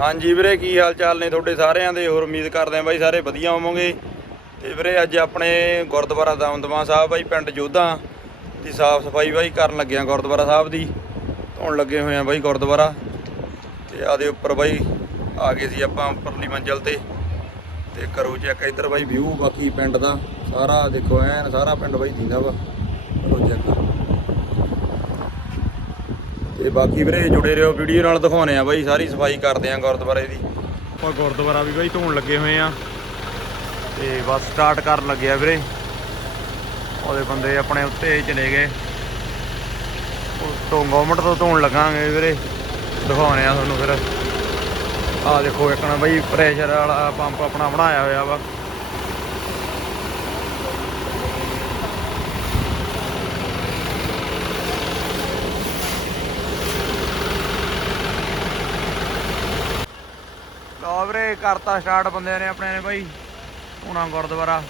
ਹਾਂਜੀ ਵੀਰੇ, ਕੀ ਹਾਲ ਚਾਲ ਨੇ ਤੁਹਾਡੇ ਸਾਰਿਆਂ ਦੇ? ਹੋਰ ਉਮੀਦ ਕਰਦੇ ਆਂ ਬਾਈ ਸਾਰੇ ਵਧੀਆ ਹੋਵੋਗੇ। ਤੇ ਵੀਰੇ, ਅੱਜ ਆਪਣੇ ਗੁਰਦੁਆਰਾ ਦਮਦਮਾ ਸਾਹਿਬ ਬਾਈ, ਪਿੰਡ ਜੋਧਾ ਦੀ ਸਾਫ਼ ਸਫ਼ਾਈ ਬਾਈ ਕਰਨ ਲੱਗੇ ਆਂ ਗੁਰਦੁਆਰਾ ਸਾਹਿਬ ਦੀ। ਧੋਣ ਲੱਗੇ ਹੋਏ ਆਂ ਬਾਈ ਗੁਰਦੁਆਰਾ। ਤੇ ਆਦੇ ਉੱਪਰ ਬਾਈ, ਆ ਗਏ ਸੀ ਆਪਾਂ ਉੱਪਰਲੀ ਮੰਜ਼ਲ ਤੇ। ਤੇ ਕਰੋ ਚੈੱਕ ਇੱਧਰ ਬਾਈ, ਵਿਊ ਬਾਕੀ ਪਿੰਡ ਦਾ। ਸਾਰਾ ਦੇਖੋ, ਐਨ ਸਾਰਾ ਪਿੰਡ ਬਾਈ ਦਿੰਦਾ ਵਾ। ਕਰੋ ਚੈੱਕ। ਤੇ ਬਾਕੀ ਵੀਰੇ ਜੁੜੇ ਰਹੋ ਵੀਡੀਓ ਨਾਲ ਦਿਖਾਉਣੇ ਆ ਬਾਈ, ਸਾਰੀ ਸਫ਼ਾਈ ਕਰਦੇ ਆ ਗੁਰਦੁਆਰੇ ਦੀ। ਆਪਾਂ ਗੁਰਦੁਆਰਾ ਵੀ ਬਾਈ ਧੋਣ ਲੱਗੇ ਹੋਏ ਆ ਤੇ ਬਸ ਸਟਾਰਟ ਕਰਨ ਲੱਗੇ ਆ ਵੀਰੇ। ਉਹਦੇ ਬੰਦੇ ਆਪਣੇ ਉੱਤੇ ਚਲੇ ਗਏ। ਤੋਂ ਗਵਰਨਮੈਂਟ ਤੋਂ ਧੋਣ ਲੱਗਾਂਗੇ ਵੀਰੇ। ਦਿਖਾਉਣੇ ਆ ਤੁਹਾਨੂੰ ਫਿਰ। ਆਹ ਦੇਖੋ ਇੱਕ ਨਾ ਬਾਈ ਪ੍ਰੈਸ਼ਰ ਵਾਲਾ ਪੰਪ ਆਪਣਾ ਬਣਾਇਆ ਹੋਇਆ ਵਾ ਲਓ ਵੀਰੇ ਕਰਤਾ ਸਟਾਰਟ ਬੰਦਿਆਂ ਨੇ ਆਪਣੇ ਨੇ ਬਾਈ। ਹੁਣਾ ਗੁਰਦੁਆਰਾ।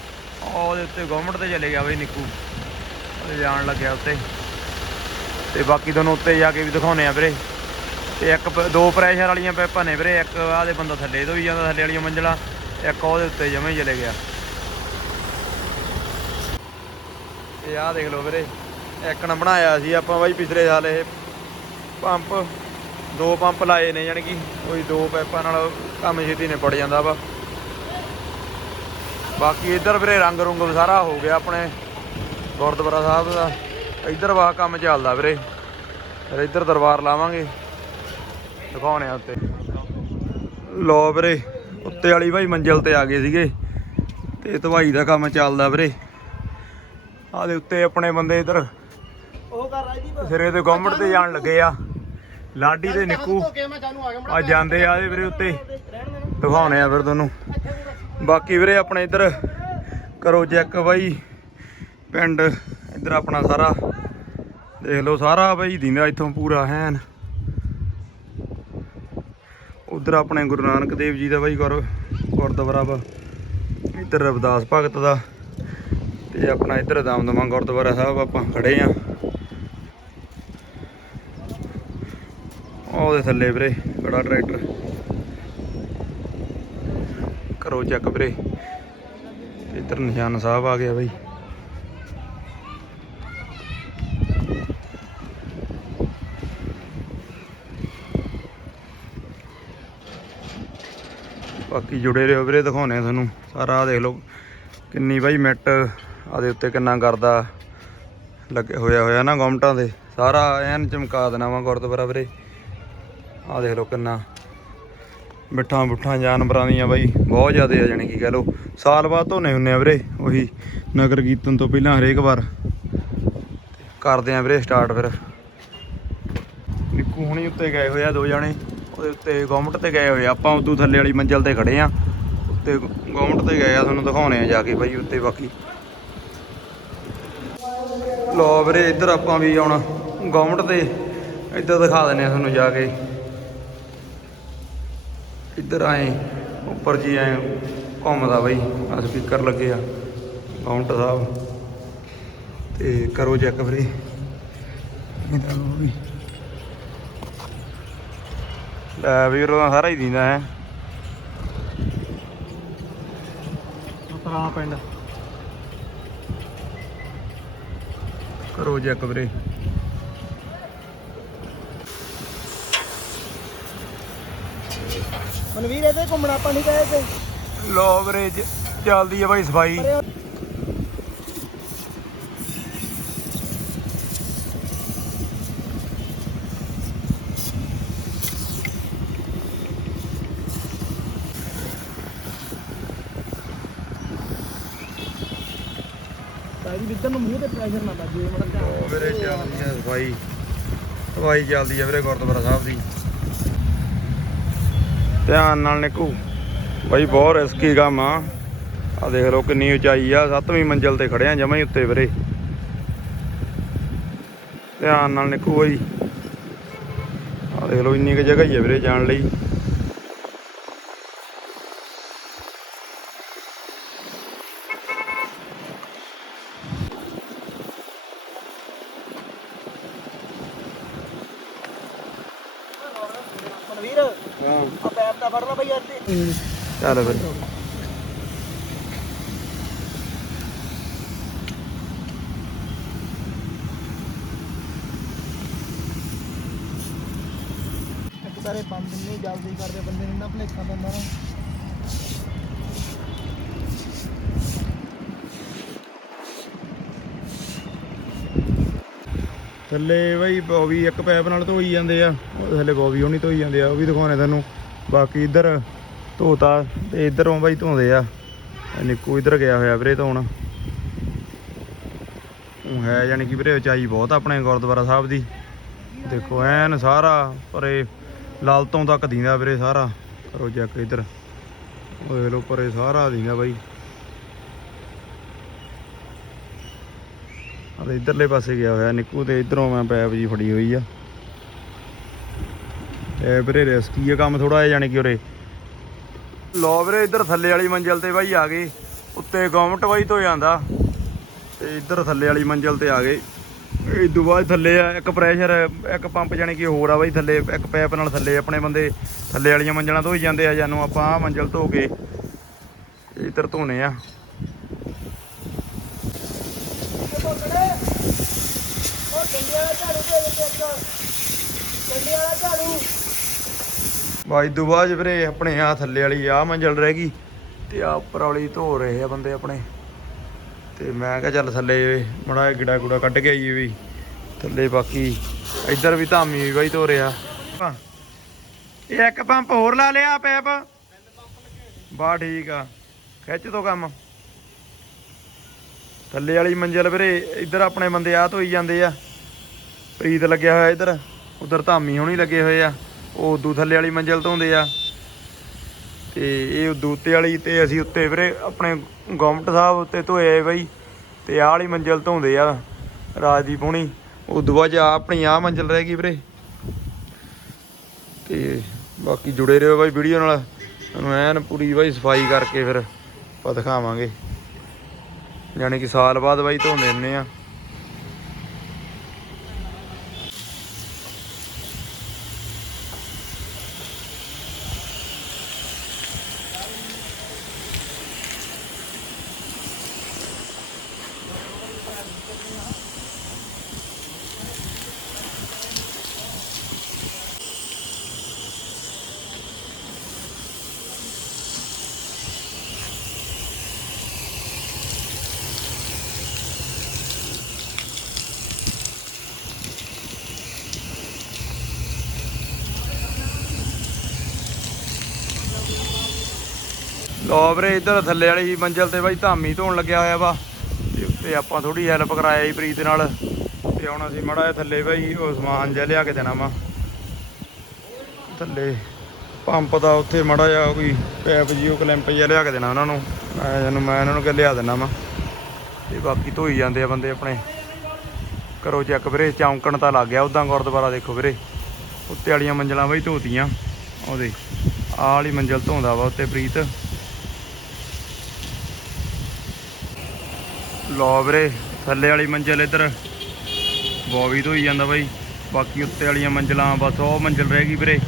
ਉਹਦੇ ਉੱਤੇ ਗਵਰਨਮੈਂਟ ਤੇ ਚਲੇ ਗਿਆ ਬਾਈ ਨਿੱਕੂ। ਉਹਦੇ ਜਾਣ ਲੱਗਿਆ ਉੱਤੇ। ਤੇ ਬਾਕੀ ਤੁਹਾਨੂੰ ਉੱਤੇ ਜਾ ਕੇ ਵੀ ਦਿਖਾਉਣੇ ਆ ਵੀਰੇ। ਤੇ ਇੱਕ ਦੋ ਪ੍ਰੈਸ਼ਰ ਵਾਲੀਆਂ ਪੈਪਾਂ ਨੇ ਵੀਰੇ। ਇੱਕ ਆਦੇ ਬੰਦਾ ਥੱਲੇ ਤੋਂ ਵੀ ਜਾਂਦਾ, ਥੱਲੇ ਵਾਲੀਆਂ ਮੰਜ਼ਲਾਂ। ਇੱਕ ਉਹਦੇ ਉੱਤੇ ਜਮੇ ਚਲੇ ਗਿਆ। ਤੇ ਆਹ ਦੇਖ ਲਓ ਵੀਰੇ। ਇੱਕ ਨਾ ਬਣਾਇਆ ਸੀ ਆਪਾਂ ਬਾਈ ਪਿਛਲੇ ਸਾਲ ਇਹ ਪੰਪ ਦੋ ਪੰਪ ਲਾਏ ਨੇ ਯਾਨੀ ਕਿ ਕੋਈ ਦੋ ਪਾਈਪਾਂ ਨਾਲ ਕੰਮ ਛੇਤੀ ਨਿਪਟ ਜਾਂਦਾ ਵਾ। ਬਾਕੀ ਇੱਧਰ ਵੀਰੇ ਰੰਗ ਰੁੰਗ ਸਾਰਾ ਹੋ ਗਿਆ ਆਪਣੇ ਗੁਰਦੁਆਰਾ ਸਾਹਿਬ ਦਾ। ਇੱਧਰ ਵਾ ਕੰਮ ਚੱਲਦਾ ਵੀਰੇ। ਫਿਰ ਇੱਧਰ ਦਰਬਾਰ ਲਾਵਾਂਗੇ। ਦਿਖਾਉਣੇ ਆ ਉੱਤੇ। ਲੋ ਵੀਰੇ ਉੱਤੇ ਵਾਲੀ ਭਾਈ ਮੰਜ਼ਿਲ ਤੇ ਆ ਗਏ ਸੀਗੇ। ਤੇ ਧਵਾਈ ਦਾ ਕੰਮ ਚੱਲਦਾ ਵੀਰੇ। ਆਹ ਦੇ ਉੱਤੇ ਆਪਣੇ ਬੰਦੇ ਇੱਧਰ। ਉਹ ਕਰ ਰਾਜੀ ਸਿਰੇ ਤੇ ਗਵਰਨਮੈਂਟ ਤੇ ਜਾਣ ਲੱਗੇ ਆ। ਲਾਡੀ ਤੇ ਨਿੱਕੂ। ਆ ਜਾਂਦੇ ਆ ਇਹਦੇ ਵੀਰੇ ਉੱਤੇ। ਦਿਖਾਉਣੇ ਆ ਫਿਰ ਤੁਹਾਨੂੰ। ਬਾਕੀ ਵੀਰੇ ਆਪਣੇ ਇੱਧਰ ਕਰੋ ਚੈੱਕ ਬਾਈ। ਪਿੰਡ ਇੱਧਰ ਆਪਣਾ ਸਾਰਾ। ਦੇਖ ਲਓ ਸਾਰਾ ਬਾਈ ਦਿੰਦਾ ਇੱਥੋਂ ਪੂਰਾ ਹੈਨ। ਉਧਰ ਆਪਣੇ ਗੁਰੂ ਨਾਨਕ ਦੇਵ ਜੀ ਦਾ ਬਾਈ ਗੁਰ ਗੁਰਦੁਆਰਾ ਵਾ। ਇੱਧਰ ਰਵਿਦਾਸ ਭਗਤ ਦਾ। ਤੇ ਆਪਣਾ ਇੱਧਰ ਦਮਦਮਾ ਗੁਰਦੁਆਰਾ ਸਾਹਿਬ ਆਪਾਂ ਖੜੇ ਆ। ਉਹਦੇ ਥੱਲੇ ਵੀਰੇ, ਬੜਾ ਟਰੈਕਟਰ। ਕਰੋ ਚੱਕ ਵੀਰੇ। ਇੱਧਰ ਨਿਸ਼ਾਨ ਸਾਹਿਬ ਆ ਗਿਆ ਬਾਈ। ਬਾਕੀ ਜੁੜੇ ਰਹੋ ਵੀਰੇ ਦਿਖਾਉਣੇ ਆ ਤੁਹਾਨੂੰ। ਸਾਰਾ ਆਹ ਦੇਖ ਲਓ ਕਿੰਨੀ ਬਾਈ ਮਿੱਟ ਆਦੇ ਉੱਤੇ ਕਿੰਨਾ ਕਰਦਾ ਲੱਗੇ ਹੋਇਆ ਹੋਇਆ ਨਾ ਗਮਟਾਂ ਦੇ ਸਾਰਾ ਐਨ ਚਮਕਾ ਦੇਣਾ ਵਾ ਗੁਰਦੁਆਰਾ ਵੀਰੇ। ਆ ਦੇਖ ਲਓ ਕਿੰਨਾ ਬਿੱਠਾਂ ਬੁੱਠਾਂ ਜਾਨਵਰਾਂ ਦੀਆਂ ਬਾਈ, ਬਹੁਤ ਜ਼ਿਆਦਾ ਆ ਜਾਣੀ ਕੀ ਕਹ ਲਓ। ਸਾਲ ਬਾਅਦ ਧੋਨੇ ਹੁੰਨੇ ਆ ਵੀਰੇ, ਉਹੀ ਨਗਰ ਕੀਰਤਨ ਤੋਂ ਪਹਿਲਾਂ ਹਰੇਕ ਵਾਰ। ਕਰਦੇ ਆ ਵੀਰੇ ਸਟਾਰਟ ਫਿਰ। ਨਿੱਕੂ ਹੁਣੀ ਉੱਤੇ ਗਏ ਹੋਏ ਆ ਦੋ ਜਣੇ, ਉਹਦੇ ਉੱਤੇ ਗਵਰਨਮੈਂਟ ਤੇ ਗਏ ਹੋਏ ਆਪਾਂ ਉਦੋਂ ਥੱਲੇ ਵਾਲੀ ਮੰਜ਼ਲ ਤੇ ਖੜੇ ਆ, ਉੱਤੇ ਗਵਰਨਮੈਂਟ ਤੇ ਗਏ ਆ, ਤੁਹਾਨੂੰ ਦਿਖਾਉਣੇ ਆ ਜਾ ਕੇ ਬਾਈ ਉੱਤੇ ਬਾਕੀ। ਲੋ ਵੀਰੇ, ਇੱਧਰ ਆਪਾਂ ਵੀ ਆਉਣਾ ਗਵਰਨਮੈਂਟ ਤੇ, ਇੱਧਰ ਦਿਖਾ ਦਿੰਨੇ ਆ ਤੁਹਾਨੂੰ ਜਾ ਕੇ। ਇੱਧਰ ਆਏ ਉੱਪਰ ਜੀ ਆਏ ਘੁੰਮਦਾ ਬਈ ਆ ਸਪੀਕਰ ਲੱਗੇ ਆ ਕਾਊਂਟ ਸਾਹਿਬ। ਤੇ ਕਰੋ ਚੈੱਕ ਇਹਦਾ ਵੀ। ਲੈ ਵੀਰ ਉਹਦਾ ਸਾਰਾ ਹੀ ਦਿੰਦਾ ਹੈ। ਪਰਾ ਪਿੰਡ। ਕਰੋ ਚੈੱਕ ਵੀਰੇ। ਮਨਵੀਰ ਇਹਦੇ ਘੁੰਮਣਾ ਆਪਾਂ ਨਹੀਂ ਗਏ ਤੇ? ਲੋ ਵੀਰੇ ਜ- ਚੱਲਦੀ ਆ ਬਾਈ ਸਫ਼ਾਈ। ਸਾਰੀ ਵਿੱਚੋਂ ਨੂੰ ਮੂੰਹ ਤੇ ਪ੍ਰੈਸ਼ਰ ਨਾ ਲੱਗੇ ਮੜਾ ਲੋ ਵੀਰੇ ਚੱਲਦੀ ਆ ਸਫ਼ਾਈ। ਸਫ਼ਾਈ ਚੱਲਦੀ ਆ ਵੀਰੇ ਗੁਰਦੁਆਰਾ ਸਾਹਿਬ ਦੀ। ਧਿਆਨ ਨਾਲ ਨਿਕੂ। ਬਾਈ ਬਹੁਤ ਰਿਸਕੀ ਕੰਮ ਆ। ਆ ਦੇਖ ਲਓ ਕਿੰਨੀ ਉਚਾਈ ਆ। ਸੱਤਵੀਂ ਮੰਜ਼ਲ ਤੇ ਖੜੇ ਆ ਜਮਾਂ ਹੀ ਉੱਤੇ ਵੀਰੇ। ਧਿਆਨ ਨਾਲ ਨਿਕੂ ਬਾਈ। ਆ ਦੇਖ ਲਓ ਇੰਨੀ ਕੁ ਜਗ੍ਹਾ ਹੀ ਆ ਵੀਰੇ ਜਾਣ ਲਈ ਮਨਵੀਰ ਹਾਂ ਆ ਪੈਪ ਹੱਥਾ ਫੜ ਲਾ ਬਈ ਯਾਰ ਤੇ ਚੱਲ ਫਿਰ। ਇੱਕ ਸਾਰੇ ਪੰਜ ਦਿਨ ਨਹੀਂ ਜਲਦੀ ਕਰਦੇ ਬੰਦੇ ਨੂੰ ਨਾ ਭਲੇਖਾ ਪੈਂਦਾ ਨਾ। ਥੱਲੇ ਬਈ ਬੋਵੀ ਇੱਕ ਪੈਪ ਨਾਲ ਧੋਈ ਜਾਂਦੇ ਆ ਥੱਲੇ ਬੋਵੀ ਹੋਣੀ ਧੋਈ ਜਾਂਦੇ ਆ ਉਹ ਵੀ ਦਿਖਾਉਣੇ ਤੁਹਾਨੂੰ। ਬਾਕੀ ਇੱਧਰ ਧੋਤਾ ਤੇ ਇਧਰੋਂ ਬਾਈ ਧੋਂਦੇ ਆ। ਨਿੱਕੂ ਇੱਧਰ ਗਿਆ ਹੋਇਆ ਵੀਰੇ ਧੋਣ। ਉਹ ਹੈ ਯਾਨੀ ਕਿ ਵੀਰੇ ਉਚਾਈ ਬਹੁਤ ਆਪਣੇ ਗੁਰਦੁਆਰਾ ਸਾਹਿਬ ਦੀ। ਦੇਖੋ ਐਨ ਸਾਰਾ, ਪਰੇ ਲਾਲ ਤੋਂ ਤੱਕ ਦੀਂਦਾ ਵੀਰੇ ਸਾਰਾ। ਕਰੋ ਚੈੱਕ ਇੱਧਰ। ਉਹ ਦੇਖ ਪਰੇ ਸਾਰਾ ਦੀਂਦਾ ਬਾਈ। ਆ ਇਧਰਲੇ ਪਾਸੇ ਗਿਆ ਹੋਇਆ ਨਿੱਕੂ ਤੇ ਇਧਰੋਂ ਮੈਂ ਪੈਪ ਜੀ ਫੜੀ ਹੋਈ ਆ। ਇਹ ਵੀਰੇ ਰਿਸਕੀ ਆ ਕੰਮ ਥੋੜਾ ਜਿਹਾ ਜਾਣੀ ਕਿ ਉਰੇ। ਲੋ ਵੀਰੇ, ਇੱਧਰ ਥੱਲੇ ਵਾਲੀ ਮੰਜ਼ਲ ਤੇ ਬਾਈ ਆ ਗਏ। ਉੱਤੇ ਗੌਮਟ ਬਾਈ ਤੋਂ ਜਾਂਦਾ। ਤੇ ਇੱਧਰ ਥੱਲੇ ਵਾਲੀ ਮੰਜ਼ਲ ਤੇ ਆ ਗਏ। ਇਹ ਤੋਂ ਬਾਅਦ ਥੱਲੇ ਆ, ਇੱਕ ਪ੍ਰੈਸ਼ਰ ਇੱਕ ਪੰਪ ਜਾਣੀ ਕਿ ਹੋਰ ਆ ਬਾਈ ਥੱਲੇ, ਇੱਕ ਪੈਪ ਨਾਲ ਥੱਲੇ ਆਪਣੇ ਬੰਦੇ ਥੱਲੇ ਵਾਲੀਆਂ ਮੰਜ਼ਲਾਂ ਤੋਂ ਹੀ ਜਾਂਦੇ ਆ ਜਾਨੂੰ ਆਪਾਂ ਆ ਮੰਜ਼ਲ ਧੋ ਕੇ ਇੱਧਰ ਧੋਨੇ ਆ। ਉਹ ਡੰਡੇ ਵਾਲਾ ਝਾੜੂ ਦੇ ਦੇ ਇੱਕ ਡੰਡੇ ਵਾਲਾ ਝਾੜੂ। ਬਾਈ ਤੋਂ ਬਾਅਦ ਵੀਰੇ ਆਪਣੇ ਆ ਥੱਲੇ ਵਾਲੀ ਆ ਮੰਜ਼ਲ ਰਹਿ ਗਈ ਤੇ ਆ ਉੱਪਰ ਵਾਲੀ ਧੋ ਰਹੇ ਆ ਬੰਦੇ ਆਪਣੇ। ਤੇ ਮੈਂ ਕਿਹਾ ਚੱਲ ਥੱਲੇ ਮੜਾ ਗਿੜਾ ਗੁੜਾ ਕੱਢ ਕੇ ਆਈਏ ਵੀ। ਥੱਲੇ ਬਾਕੀ ਇੱਧਰ ਵੀ ਧਾਮੀ ਵੀ ਬਾਈ ਧੋ ਰਿਹਾ ਇਹ ਇੱਕ ਪੰਪ ਹੋਰ ਲਾ ਲਿਆ ਪੈਪ। ਬਾ ਠੀਕ ਆ। ਖਿੱਚ ਦੋ ਕੰਮ। ਥੱਲੇ ਵਾਲੀ ਮੰਜ਼ਲ ਵੀਰੇ ਇੱਧਰ ਆਪਣੇ ਬੰਦੇ ਆ ਧੋਈ ਜਾਂਦੇ ਆ। ਪ੍ਰੀਤ ਲੱਗਿਆ ਹੋਇਆ ਇੱਧਰ। ਉਧਰ ਧਾਮੀ ਹੋਣੀ ਲੱਗੇ ਹੋਏ ਆ। ਉਹ ਉਦੋਂ ਥੱਲੇ ਵਾਲੀ ਮੰਜ਼ਲ ਧੋਂਦੇ ਆ। ਤੇ ਇਹ ਉਦੋਂ ਉੱਤੇ ਵਾਲੀ ਤੇ ਅਸੀਂ ਉੱਤੇ ਵੀਰੇ ਆਪਣੇ ਗੌਮਟ ਸਾਹਿਬ ਉੱਤੇ ਧੋਏ ਆਏ ਬਾਈ। ਤੇ ਆਹ ਵਾਲੀ ਮੰਜ਼ਲ ਧੋਂਦੇ ਆ ਰਾਜਦੀਪ ਹੋਣੀ। ਉਦੋਂ ਬਾਅਦ 'ਚ ਆਹ ਆਪਣੀ ਆਹ ਮੰਜ਼ਲ ਰਹਿ ਗਈ ਵੀਰੇ। ਤੇ ਬਾਕੀ ਜੁੜੇ ਰਹੋ ਬਾਈ ਵੀਡੀਓ ਨਾਲ। ਤੁਹਾਨੂੰ ਐਨ ਪੂਰੀ ਬਾਈ ਸਫ਼ਾਈ ਕਰਕੇ ਫਿਰ ਆਪਾਂ ਦਿਖਾਵਾਂਗੇ। ਯਾਨੀ ਕਿ ਸਾਲ ਬਾਅਦ ਬਾਈ ਧੋਂਦੇ ਹੁੰਦੇ ਆ। ਲੋ ਵੀਰੇ, ਇੱਧਰ ਥੱਲੇ ਵਾਲੀ ਮੰਜ਼ਲ ਤੇ ਬਾਈ ਧਾਮੀ ਧੋਣ ਲੱਗਿਆ ਹੋਇਆ ਵਾ। ਤੇ ਉੱਤੇ ਆਪਾਂ ਥੋੜੀ ਹੈਲਪ ਕਰਾਇਆ ਜੀ ਪ੍ਰੀਤ ਨਾਲ। ਤੇ ਹੁਣ ਅਸੀਂ ਮੜਾ ਥੱਲੇ ਬਾਈ ਉਹ ਸਮਾਨ ਜਿਹਾ ਲਿਆ ਕੇ ਦੇਣਾ ਵਾ। ਥੱਲੇ ਪੰਪ ਦਾ ਉੱਥੇ ਮੜਾ ਜਾ ਕੋਈ ਪੈਪ ਜੀ ਉਹ ਕਲੈਂਪ ਜਿਹਾ ਲਿਆ ਕੇ ਦੇਣਾ ਉਹਨਾਂ ਨੂੰ। ਮੈਂ ਇਹਨੂੰ, ਮੈਂ ਇਹਨਾਂ ਨੂੰ ਕਿ ਲਿਆ ਦੇਣਾ ਵਾ। ਤੇ ਬਾਕੀ ਧੋਈ ਜਾਂਦੇ ਆ ਬੰਦੇ ਆਪਣੇ। ਕਰੋ ਚੈੱਕ ਵੀਰੇ, ਚੌਂਕਣ ਤਾਂ ਲੱਗ ਗਿਆ ਉਦਾਂ ਗੁਰਦੁਆਰਾ ਦੇਖੋ ਵੀਰੇ। ਉੱਤੇ ਵਾਲੀਆਂ ਮੰਜ਼ਲਾਂ ਬਾਈ ਧੋਤੀਆਂ। ਉਹਦੇ ਆਹ ਵਾਲੀ ਮੰਜ਼ਲ ਧੋਂਦਾ ਵਾ ਉੱਤੇ ਪ੍ਰੀਤ। ਲੋ ਵੀਰੇ, ਥੱਲੇ ਵਾਲੀ ਮੰਜ਼ਿਲ ਇੱਧਰ। ਬੋਵੀ ਧੋਈ ਜਾਂਦਾ ਬਾਈ। ਬਾਕੀ ਉੱਤੇ ਵਾਲੀਆਂ ਮੰਜ਼ਲਾਂ, ਬਸ ਉਹ ਮੰਜ਼ਿਲ ਰਹਿ ਗਈ ਵੀਰੇ।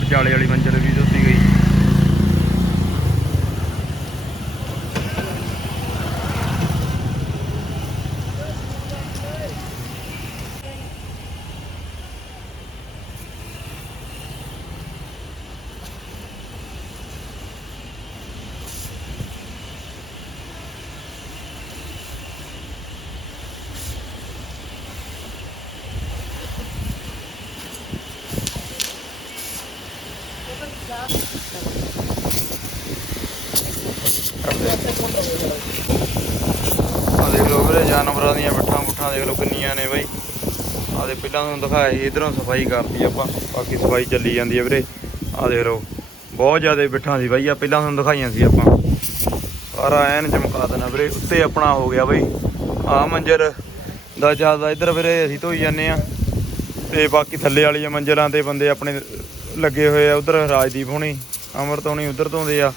ਵਿਚਾਲੇ ਵਾਲੀ ਮੰਜ਼ਲ ਵੀ ਧੋਤੀ ਗਈ ਆ ਦੇਖ ਲਓ ਵੀਰੇ, ਜਾਨਵਰਾਂ ਦੀਆਂ ਬੱਠਾਂ ਬੁੱਠਾਂ ਦੇਖ ਲਓ ਕਿੰਨੀਆਂ ਨੇ ਬਾਈ। ਆ ਦੇ ਪਹਿਲਾਂ ਤੁਹਾਨੂੰ ਦਿਖਾਇਆ ਸੀ, ਇਧਰੋਂ ਸਫ਼ਾਈ ਕਰਤੀ ਆਪਾਂ, ਬਾਕੀ ਸਫ਼ਾਈ ਚੱਲੀ ਜਾਂਦੀ ਹੈ ਵੀਰੇ। ਆ ਦੇਖ ਲਓ, ਬਹੁਤ ਜ਼ਿਆਦਾ ਬਿੱਠਾਂ ਸੀ ਬਾਈ ਆ ਪਹਿਲਾਂ ਤੁਹਾਨੂੰ ਦਿਖਾਈਆਂ ਸੀ ਆਪਾਂ। ਸਾਰਾ ਐਨ ਚਮਕਾ ਦੇਣਾ ਵੀਰੇ, ਉੱਤੇ ਆਪਣਾ ਹੋ ਗਿਆ ਬਾਈ। ਆ ਮੰਜਰ ਦਾ ਜ਼ਿਆਦਾ ਇੱਧਰ ਵੀਰੇ ਅਸੀਂ ਧੋਈ ਜਾਂਦੇ ਆ। ਤੇ ਬਾਕੀ ਥੱਲੇ ਵਾਲੀਆਂ ਮੰਜ਼ਰਾਂ ਤੇ ਬੰਦੇ ਆਪਣੇ ਲੱਗੇ ਹੋਏ ਆ, ਉਧਰ ਰਾਜਦੀਪ ਹੋਣੀ, ਅਮਰਤ ਹੋਣੀ ਉਧਰ ਧੋਂਦੇ ਆ।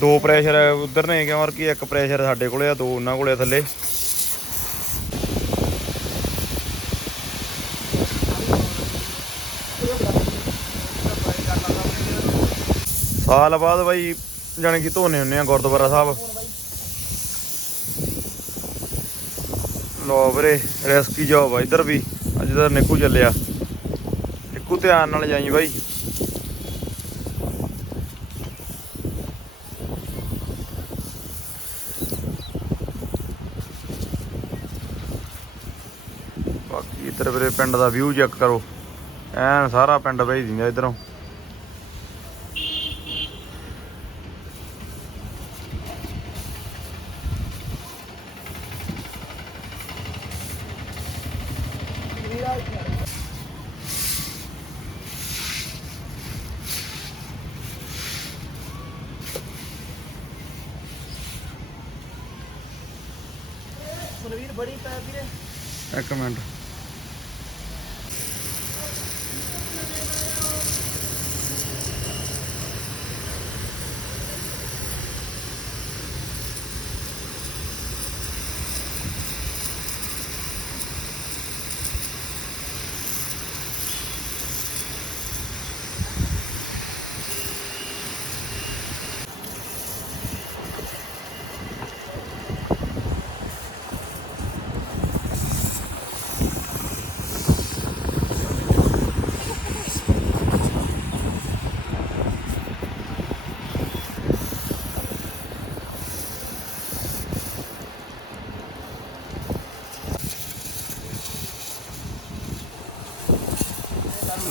ਦੋ ਪ੍ਰੈਸ਼ਰ ਉਧਰ ਨੇ ਕਿਉਂਕਿ ਇੱਕ ਪ੍ਰੈਸ਼ਰ ਸਾਡੇ ਕੋਲੇ ਆ, ਦੋ ਉਹਨਾਂ ਕੋਲੇ ਆ ਥੱਲੇ। ਸਾਲ ਬਾਅਦ ਬਾਈ, ਜਾਣੀ ਕਿ ਧੋਨੇ ਹੁੰਨੇ ਆ ਗੁਰਦੁਆਰਾ ਸਾਹਿਬ। ਹੁਣ ਲੋ ਵੀਰੇ ਰੈਸਕੀ ਜੋਬ ਆ ਇੱਧਰ ਵੀ, ਅੱਜ ਤਾਂ ਨਿੱਕੂ ਚੱਲਿਆ। ਨਿੱਕੂ ਧਿਆਨ ਨਾਲ ਜਾਈ ਬਾਈ ਬਾਕੀ ਇੱਧਰ ਵੀਰੇ ਪਿੰਡ ਦਾ ਵਿਊ ਚੈੱਕ ਕਰੋ। ਐਨ ਸਾਰਾ ਪਿੰਡ ਭੇਜ ਦਿੰਦਾ ਇਧਰੋਂ। ਮੇਰਾ ਮਨਵੀਰ ਬੜੀ ਪੈ ਵੀਰੇ ਇੱਕ ਮਿੰਟ।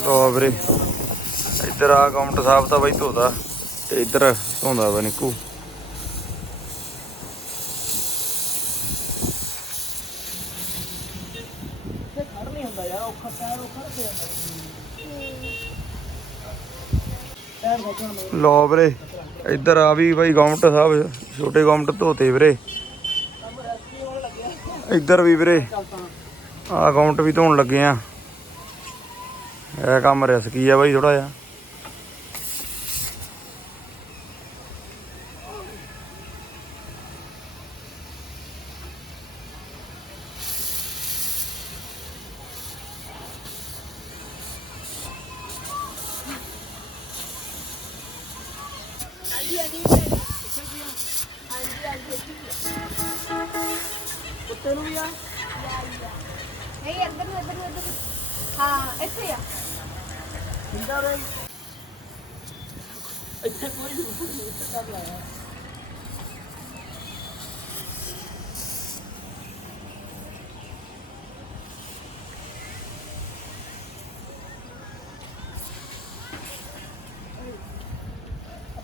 ਲੋ ਵੀਰੇ ਇੱਧਰ ਆ ਕਾਊਂਟਰ ਸਾਹਿਬ ਤਾਂ ਬਾਈ ਧੋਦਾ ਤੇ ਇੱਧਰ ਧੋਂਦਾ ਵਾ ਨਿੱਕੂ। ਤੇ ਲੋ ਵੀਰੇ ਇੱਧਰ ਆ ਵੀ ਬਾਈ ਕਾਊਂਟਰ ਸਾਹਿਬ ਛੋਟੇ ਕਾਊਂਟਰ ਧੋਤੇ ਵੀਰੇ। ਇੱਧਰ ਵੀ ਵੀਰੇ ਤਾਂ। ਆ ਕਾਊਂਟ ਵੀ ਧੋਣ ਲੱਗੇ ਆ। ਇਹ ਕੰਮ ਰਿਸਕੀ ਆ ਬਾਈ ਥੋੜਾ ਜਿਹਾ। ਕੁੱਤੇ ਨੂੰ ਵੀ ਆ। ਨਹੀਂ ਇੱਧਰ ਨੂੰ ਇੱਧਰ ਨੂੰ ਇੱਧਰ ਨੂੰ। ਹਾਂ ਇੱਥੇ ਆ। ਜਿੰਦਾ ਬਈ ਇੱਥੇ ਕੋਈ ਨਹੀਂ ਇੱਥੇ ਕਰ ਲਾਇਆ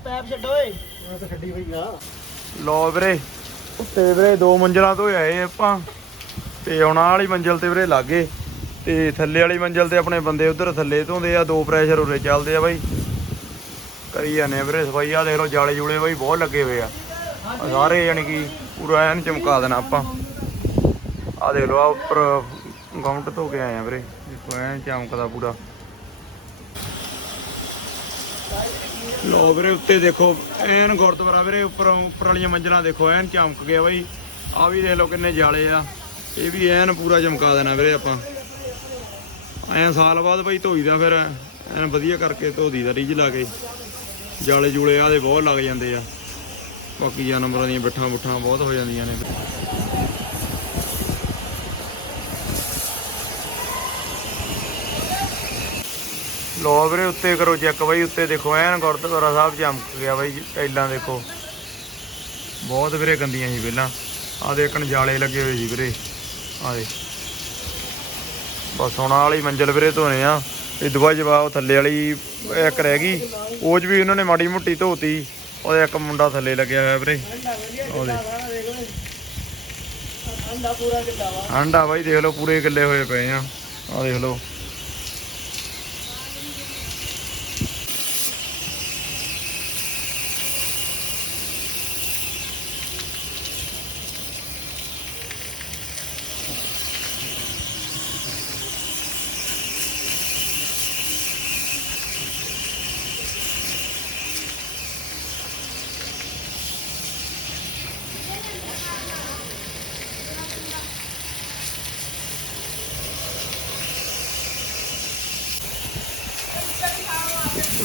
ਪੈਪ ਛੱਡੋ ਓਏ। ਮੈਂ ਤਾਂ ਛੱਡੀ ਹੋਈ ਆ। ਲੋ ਵੀਰੇ ਉੱਤੇ ਵੀਰੇ ਦੋ ਮੰਜ਼ਲਾਂ ਤੋਂ ਆਏ ਆਪਾਂ। ਤੇ ਹੁਣ ਆਹ ਵਾਲੀ ਮੰਜ਼ਲ ਤੇ ਵੀਰੇ ਲਾਗੇ। ਤੇ ਥੱਲੇ ਵਾਲੀ ਮੰਜ਼ਲ ਤੇ ਆਪਣੇ ਬੰਦੇ ਉਧਰ ਥੱਲੇ ਧੋਂਦੇ ਆ, ਦੋ ਪ੍ਰੈਸ਼ਰ ਉਰੇ ਚੱਲਦੇ ਆ ਬਾਈ। ਕਰੀ ਜਾਂਦੇ ਆ ਵੀਰੇ ਸਫ਼ਾਈ ਆ ਦੇਖ ਲਓ ਜਾਲੇ ਜੂਲੇ ਬਾਈ ਬਹੁਤ ਲੱਗੇ ਹੋਏ ਆ। ਸਾਰੇ ਯਾਨੀ ਕਿ ਪੂਰਾ ਐਨ ਚਮਕਾ ਦੇਣਾ ਆਪਾਂ। ਆ ਦੇਖ ਲਓ ਆ ਉੱਪਰ ਗਾਉਂਟ ਧੋ ਕੇ ਆਏ ਆ ਵੀਰੇ। ਦੇਖੋ, ਐਨ ਚਮਕਦਾ ਪੂਰਾ। ਲੋ ਵੀਰੇ, ਉੱਤੇ ਦੇਖੋ, ਐਨ ਗੁਰਦੁਆਰਾ ਵੀਰੇ, ਉੱਪਰ ਉੱਪਰ ਵਾਲੀਆਂ ਮੰਜ਼ਲਾਂ ਦੇਖੋ, ਐਨ ਚਮਕ ਗਿਆ ਬਾਈ। ਆ ਵੀ ਦੇਖ ਲਓ ਕਿੰਨੇ ਜਾਲੇ ਆ। ਇਹ ਵੀ ਐਨ ਪੂਰਾ ਚਮਕਾ ਦੇਣਾ ਵੀਰੇ ਆਪਾਂ। ਐਂ ਸਾਲ ਬਾਅਦ ਬਈ ਧੋਈਦਾ ਫਿਰ ਐਨ ਵਧੀਆ ਕਰਕੇ ਧੋਦੀਦਾ ਰੀਝ ਲਾ ਕੇ। ਜਾਲੇ ਜੂਲੇ ਆ ਬਹੁਤ ਲੱਗ ਜਾਂਦੇ ਆ। ਬਾਕੀ ਜਾਨਵਰਾਂ ਦੀਆਂ ਬਿੱਠਾਂ ਬੁੱਠਾਂ ਬਹੁਤ ਹੋ ਜਾਂਦੀਆਂ ਨੇ। ਲੋ ਵੀਰੇ, ਉੱਤੇ ਕਰੋ ਚੈੱਕ ਬਾਈ, ਉੱਤੇ ਦੇਖੋ, ਐਨ ਗੁਰਦੁਆਰਾ ਸਾਹਿਬ ਚਮਕ ਗਿਆ ਬਾਈ, ਟਾਈਲਾਂ ਦੇਖੋ। ਬਹੁਤ ਵੀਰੇ ਗੰਦੀਆਂ ਸੀ ਪਹਿਲਾਂ ਆ ਦੇਖਣ ਜਾਲੇ ਲੱਗੇ ਹੋਏ ਸੀ ਵੀਰੇ। ਆ ਦੇ ਬਸ ਹੁਣ ਵਾਲੀ ਮੰਜ਼ਲ ਵੀਰੇ ਧੋਨੇ ਆ। ਇਹ ਦੁਆ ਜਵਾਬ ਥੱਲੇ ਵਾਲੀ ਇੱਕ ਰਹਿ ਗਈ। ਉਹ 'ਚ ਵੀ ਉਹਨਾਂ ਨੇ ਮਾੜੀ ਮੋਟੀ ਧੋਤੀ। ਉਹਦੇ ਇੱਕ ਮੁੰਡਾ ਥੱਲੇ ਲੱਗਿਆ ਹੋਇਆ ਵੀਰੇ। ਉਹਦੇ ਪੂਰਾ ਵਾ। ਬਾਈ ਦੇਖ ਲਓ ਪੂਰੇ ਕਿੱਲੇ ਹੋਏ ਪਏ ਆ। ਆ ਦੇਖ ਲਓ।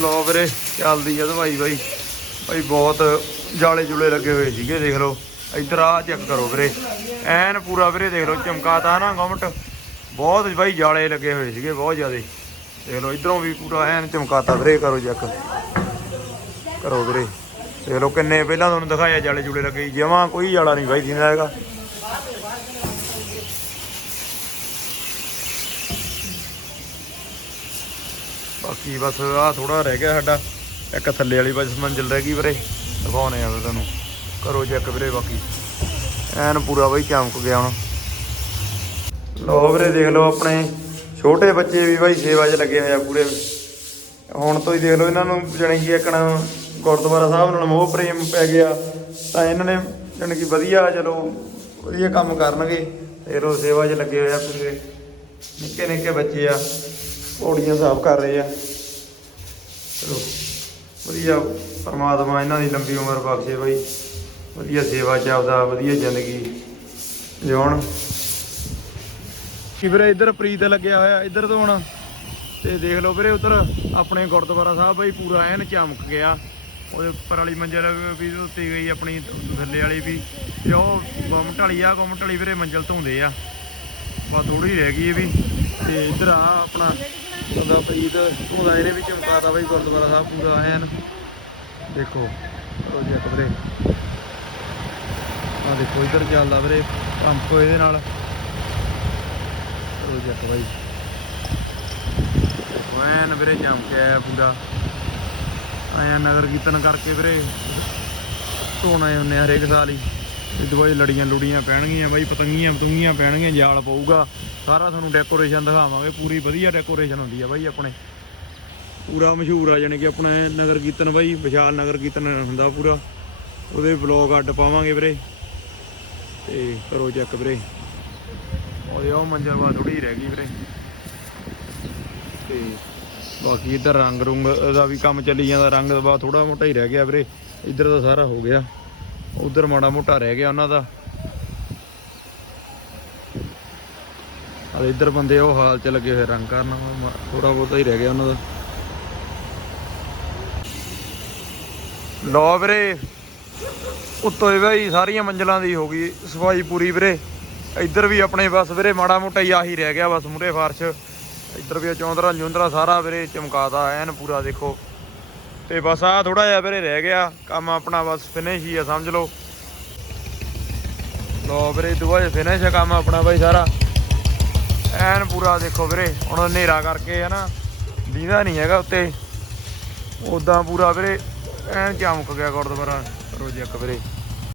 ਲੋ ਵੀਰੇ, ਚੱਲਦੀ ਆ ਦਵਾਈ ਬਾਈ। ਬਾਈ ਬਹੁਤ ਜਾਲੇ ਜੁਲੇ ਲੱਗੇ ਹੋਏ ਸੀਗੇ, ਦੇਖ ਲਓ। ਇੱਧਰ ਆ ਚੈੱਕ ਕਰੋ ਵੀਰੇ। ਐਨ ਪੂਰਾ ਵੀਰੇ, ਦੇਖ ਲਓ, ਚਮਕਾਤਾ ਨਾ ਗਵਰਨਮੈਂਟ ਬਹੁਤ ਬਾਈ ਜਾਲੇ ਲੱਗੇ ਹੋਏ ਸੀਗੇ, ਬਹੁਤ ਜ਼ਿਆਦੇ। ਦੇਖ ਲਓ, ਇਧਰੋਂ ਵੀ ਪੂਰਾ ਐਨ ਚਮਕਾਤਾ ਵੀਰੇ, ਕਰੋ ਚੈੱਕ ਕਰੋ ਵੀਰੇ। ਦੇਖ ਲਓ, ਕਿੰਨੇ ਪਹਿਲਾਂ ਤੁਹਾਨੂੰ ਦਿਖਾਇਆ, ਜਾਲੇ ਜੁਲੇ ਲੱਗੇ। ਜਮਾਂ ਕੋਈ ਜਾਲਾ ਨਹੀਂ ਬਾਈ ਦਿੰਦਾ ਹੈਗਾ। ਬਾਕੀ ਬਸ ਆ ਥੋੜਾ ਰਹਿ ਗਿਆ ਸਾਡਾ। ਇੱਕ ਥੱਲੇ ਵਾਲੀ ਬਸ ਮੰਜ਼ਿਲ ਰਹਿ ਗਈ ਵੀਰੇ। ਦਿਖਾਉਣੇ ਆ ਫਿਰ ਤੁਹਾਨੂੰ। ਕਰੋ ਚੈੱਕ ਵੀਰੇ ਬਾਕੀ। ਐਨ ਪੂਰਾ ਬਈ ਚਮਕ ਗਿਆ ਹੁਣ। ਲੋ ਵੀਰੇ ਦੇਖ ਲਓ ਆਪਣੇ ਛੋਟੇ ਬੱਚੇ ਵੀ ਬਾਈ ਸੇਵਾ 'ਚ ਲੱਗੇ ਹੋਏ ਆ ਪੂਰੇ। ਹੁਣ ਤੋਂ ਹੀ ਦੇਖ ਲਓ ਇਹਨਾਂ ਨੂੰ ਜਾਣੀ ਕਿ ਇੱਕਣ ਗੁਰਦੁਆਰਾ ਸਾਹਿਬ ਨਾਲ ਮੋਹ ਪ੍ਰੇਮ ਪੈ ਗਿਆ। ਤਾਂ ਇਹਨਾਂ ਨੇ ਜਾਣੀ ਕਿ ਵਧੀਆ ਚਲੋ ਵਧੀਆ ਕੰਮ ਕਰਨਗੇ। ਤੇ ਲੋ ਸੇਵਾ 'ਚ ਲੱਗੇ ਹੋਏ ਆ ਪੂਰੇ। ਨਿੱਕੇ ਨਿੱਕੇ ਬੱਚੇ ਆ। ਪੌੜੀਆਂ ਸਾਫ਼ ਕਰ ਰਹੇ ਆ। ਚਲੋ, ਵਧੀਆ ਪਰਮਾਤਮਾ ਇਹਨਾਂ ਦੀ ਲੰਬੀ ਉਮਰ ਬਖਸ਼ੇ ਬਾਈ। ਵਧੀਆ ਸੇਵਾ ਚ ਆਪਦਾ, ਵਧੀਆ ਜ਼ਿੰਦਗੀ ਜਿਉਣ। ਕੀ ਵੀਰੇ, ਇੱਧਰ ਪ੍ਰੀਤ ਲੱਗਿਆ ਹੋਇਆ, ਇੱਧਰ ਤੋਂ ਹੁਣ। ਤੇ ਦੇਖ ਲਓ ਵੀਰੇ, ਉਧਰ ਆਪਣੇ ਗੁਰਦੁਆਰਾ ਸਾਹਿਬ ਬਾਈ ਪੂਰਾ ਐਨ ਚਮਕ ਗਿਆ। ਉਹਦੇ ਉੱਪਰ ਵਾਲੀ ਮੰਜ਼ਿਲ ਵੀ ਉੱਤੇ ਗਈ, ਆਪਣੀ ਥੱਲੇ ਵਾਲੀ ਵੀ। ਤੇ ਉਹ ਗੁੰਮਟ ਵਾਲੀ ਆ ਗੁੰਮਟ ਵਾਲੀ ਵੀਰੇ ਮੰਜ਼ਿਲ ਧੋਂਦੇ ਆ। ਬਸ ਥੋੜੀ ਰਹਿ ਗਈ ਇਹ ਵੀ। ਤੇ ਇੱਧਰ ਆ ਆਪਣਾ ਬੰਦਾ ਪ੍ਰੀਤ ਧੋਂਦਾ ਇਹਨੇ ਵੀ ਚਮਕਾਤਾ ਬਾਈ, ਗੁਰਦੁਆਰਾ ਸਾਹਿਬ ਪੂਰਾ ਐਨ ਦੇਖੋ ਉਹ ਜੀ ਵੀਰੇ। ਆ ਦੇਖੋ, ਇਧਰ ਚੱਲਦਾ ਵੀਰੇ, ਪੰਪ ਇਹਦੇ ਨਾਲ। ਉਹ ਜੱਟ ਬਾਈ। ਵੈਨ ਵੀਰੇ ਜੰਮ ਆਇਆ ਪੂਰਾ। ਆਇਆ ਨਗਰ ਕੀਰਤਨ ਕਰਕੇ ਵੀਰੇ। ਧੋਣਾ ਹੁੰਨੇ ਆ ਹਰੇਕ ਸਾਲ ਹੀ। ਇਹ ਬਾਈ ਲੜੀਆਂ ਲੁੜੀਆਂ ਪੈਣਗੀਆਂ ਬਾਈ, ਪਤੰਗੀਆਂ ਪਤੰਗੀਆਂ ਪੈਣਗੀਆਂ, ਜਾਲ ਪਊਗਾ। ਸਾਰਾ ਤੁਹਾਨੂੰ ਡੈਕੋਰੇਸ਼ਨ ਦਿਖਾਵਾਂਗੇ, ਪੂਰੀ ਵਧੀਆ ਡੈਕੋਰੇਸ਼ਨ ਹੁੰਦੀ ਆ ਬਾਈ ਆਪਣੇ। ਪੂਰਾ ਮਸ਼ਹੂਰ ਆ, ਜਾਣੀ ਕਿ ਆਪਣੇ ਨਗਰ ਕੀਰਤਨ ਬਾਈ, ਵਿਸ਼ਾਲ ਨਗਰ ਕੀਰਤਨ ਹੁੰਦਾ ਪੂਰਾ। ਉਹਦੇ ਵਲੌਗ ਅੱਡ ਪਾਵਾਂਗੇ ਵੀਰੇ। ਤੇ ਕਰੋ ਚੈੱਕ ਵੀਰੇ। ਉਹਦੇ ਉਹ ਮੰਜ਼ਰ ਵਾ ਥੋੜੀ ਰਹਿ ਗਈ ਵੀਰੇ। ਤੇ ਬਾਕੀ ਇੱਧਰ ਰੰਗ ਰੁੰਗ ਦਾ ਵੀ ਕੰਮ ਚੱਲੀ ਜਾਂਦਾ, ਰੰਗ ਦਾ ਥੋੜਾ ਮੋਟਾ ਹੀ ਰਹਿ ਗਿਆ ਵੀਰੇ। ਇੱਧਰ ਦਾ ਸਾਰਾ ਹੋ ਗਿਆ। ਉਧਰ ਮਾੜਾ ਮੋਟਾ ਰਹਿ ਗਿਆ ਉਹਨਾਂ ਦਾ। ਆ ਇੱਧਰ ਬੰਦੇ ਉਹ ਹਾਲ ਚ ਲੱਗੇ ਹੋਏ, ਰੰਗ ਕਰਨ ਥੋੜਾ ਬਹੁਤਾ ਹੀ ਰਹਿ ਗਿਆ ਉਹਨਾਂ ਦਾ। ਲੋ ਵੀਰੇ, ਉੱਤੋਂ ਹੀ ਸਾਰੀਆਂ ਮੰਜ਼ਲਾਂ ਦੀ ਹੋ ਗਈ ਸਫ਼ਾਈ ਪੂਰੀ ਵੀਰੇ। ਇੱਧਰ ਵੀ ਆਪਣੇ ਬਸ ਵੀਰੇ, ਮਾੜਾ ਮੋਟਾ ਹੀ ਆਹੀ ਰਹਿ ਗਿਆ ਬਸ ਮੂਰੇ ਫਾਰਸ਼। ਇੱਧਰ ਵੀ ਚੌਂਦਰਾ ਜੁੰਦਰਾ ਸਾਰਾ ਵੀਰੇ ਚਮਕਾਦਾ ਐਨ ਪੂਰਾ ਦੇਖੋ। ਤੇ ਬਸ ਆ ਥੋੜਾ ਜਿਹਾ ਵੀਰੇ ਰਹਿ ਗਿਆ, ਕੰਮ ਆਪਣਾ ਬਸ ਫਿਨਿਸ਼ ਹੀ ਆ, ਸਮਝ ਲਓ। ਲੋ ਵੀਰੇ, ਦੁਆ ਫਿਨਿਸ਼ ਆ ਕੰਮ ਆਪਣਾ ਬਾਈ ਸਾਰਾ। ਐਨ ਪੂਰਾ ਦੇਖੋ ਵੀਰੇ, ਹੁਣ ਹਨੇਰਾ ਕਰਕੇ ਹੈ ਨਾ ਦੀਦਾ ਨਹੀਂ ਹੈਗਾ ਉੱਤੇ। ਉਦਾਂ ਪੂਰਾ ਵੀਰੇ, ਐਨ ਚਮਕ ਗਿਆ ਗੁਰਦੁਆਰਾ, ਰੋਜ਼ ਇੱਕ ਵੀਰੇ।